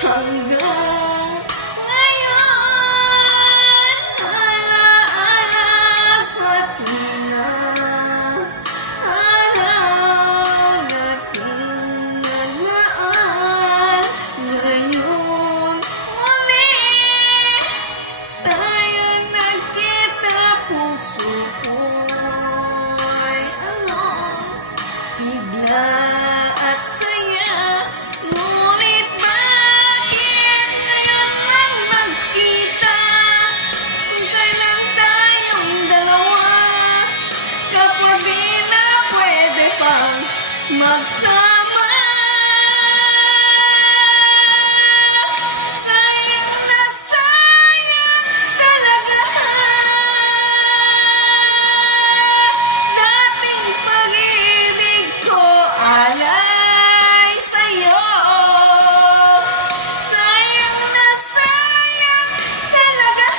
Hanggang ngayon, alaala sa tuwina, araw nating nagaan. Ngayon muli tayo nagkita, puso ko'y sigla at saya. Ngunit bakit ngayon lang magkita? Kung kailan tayong dalawa, kapwa di na pwede pang magsama. Sayang na sayang talaga dating pag-ibig ko, alay sa'yo. Sayang na sayang talaga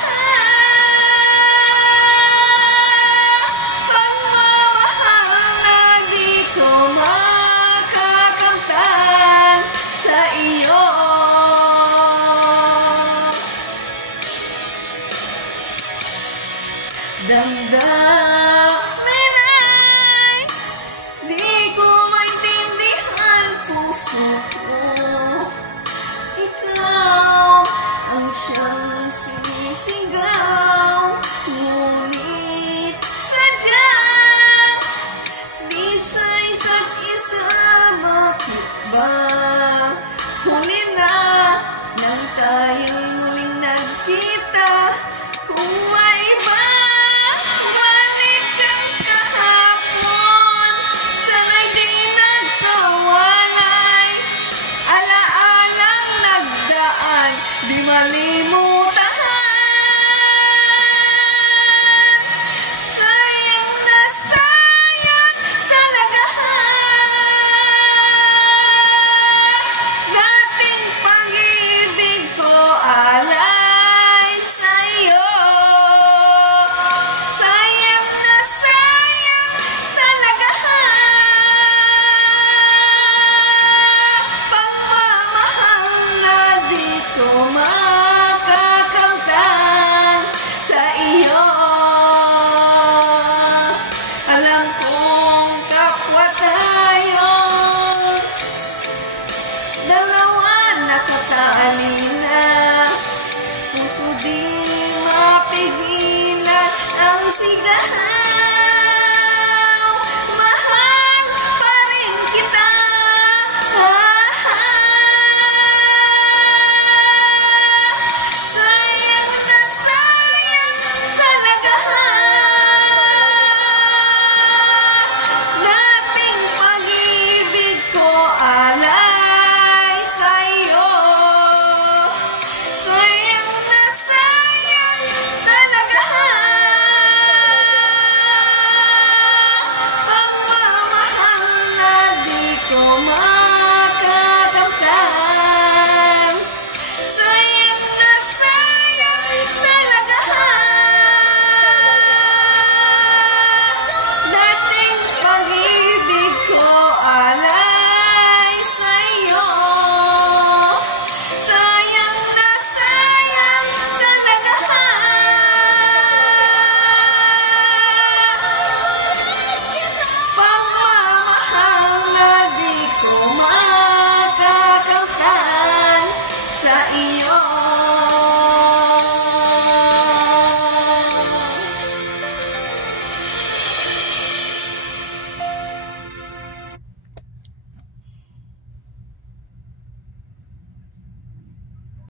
pagmamahal na di ko makakamtan sa iyo. Damdamin ay di ko maintindihan, puso ko. Ikaw ang siyang sinisigaw, ngunit sadyang di sa isa't isa. Bakit ba huli na nang tayo'y muling nagkita? Kung may balikan kahapon, sana'y di nagkawalay. Alaalang nagdaan, di malimutan. Sayang na sayang talaga dating pag-ibig ko, alay sa'yo. Sayang na sayang talaga pagmamahal na di ko makakamtan sa iyo. Alam kong kapwa tayo, dalawa nakatali.